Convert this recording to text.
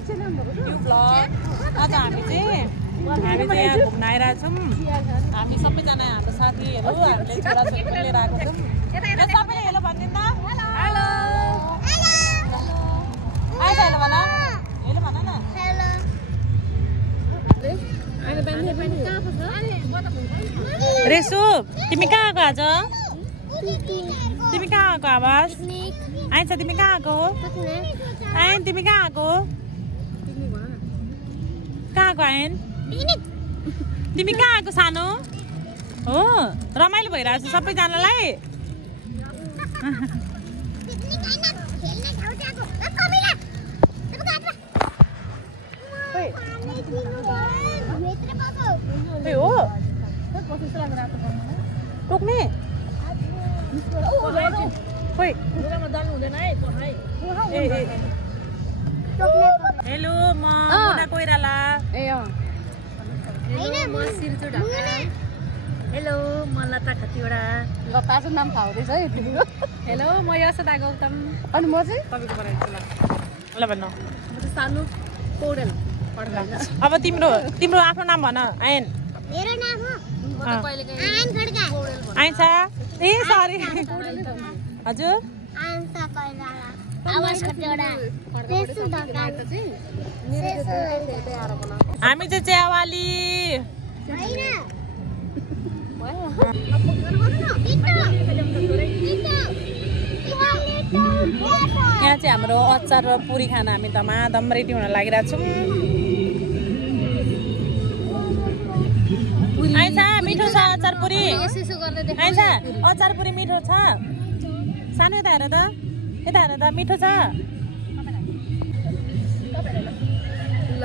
new blog आज हामी चाहिँ यहाँ घुम्न आइरहेको छौँ हामी सबैजना हाम्रो साथीहरू हामीले छोराछोरी लिएर आएको छौँ सबैले हेलो भनिदिनु त हेलो आइज हेलो भन हेलो भन न रेसु तिमी कहाँ आएको आज तिमी कहाँ आएको आवाज आइन्छ तिमी कहाँ आएको आइन तिमी कहाँ आएको कहाँ आएको आइन तिमी कहाँ आएको सानो हो रमाइलो भइरहेको छ सबैजनालाई हो टोक्ने हेलो म मुना कोइराला हेलो म लता खतिवडा लताको नाम थाहा हुँदैछ है तिमीको हेलो म यशोदा गौतम अनि म चाहिँ तपाईँको बनाइदिन्छु ल भन्नु म चाहिँ सानु पौडेल अब तिम्रो आफ्नो नाम भन आइन मेरो नाम हो म त कहिलेकाहीँ आयन खड्का आइन्छ ए सरी हजुर आयनसा कोइराला आवाज खतिवडा रेसु ढकाल हामी चाहिँ च्यावाली हैन यहाँ चाहिँ हाम्रो अचार र पुरी खाना हामी धमाधम रेडी हुन लागिरहेको छौँ आइन्छ मिठो छ अचार पुरी आइन्छ अचार पुरी मिठो छ सानो यता हेर त मिठो छ ल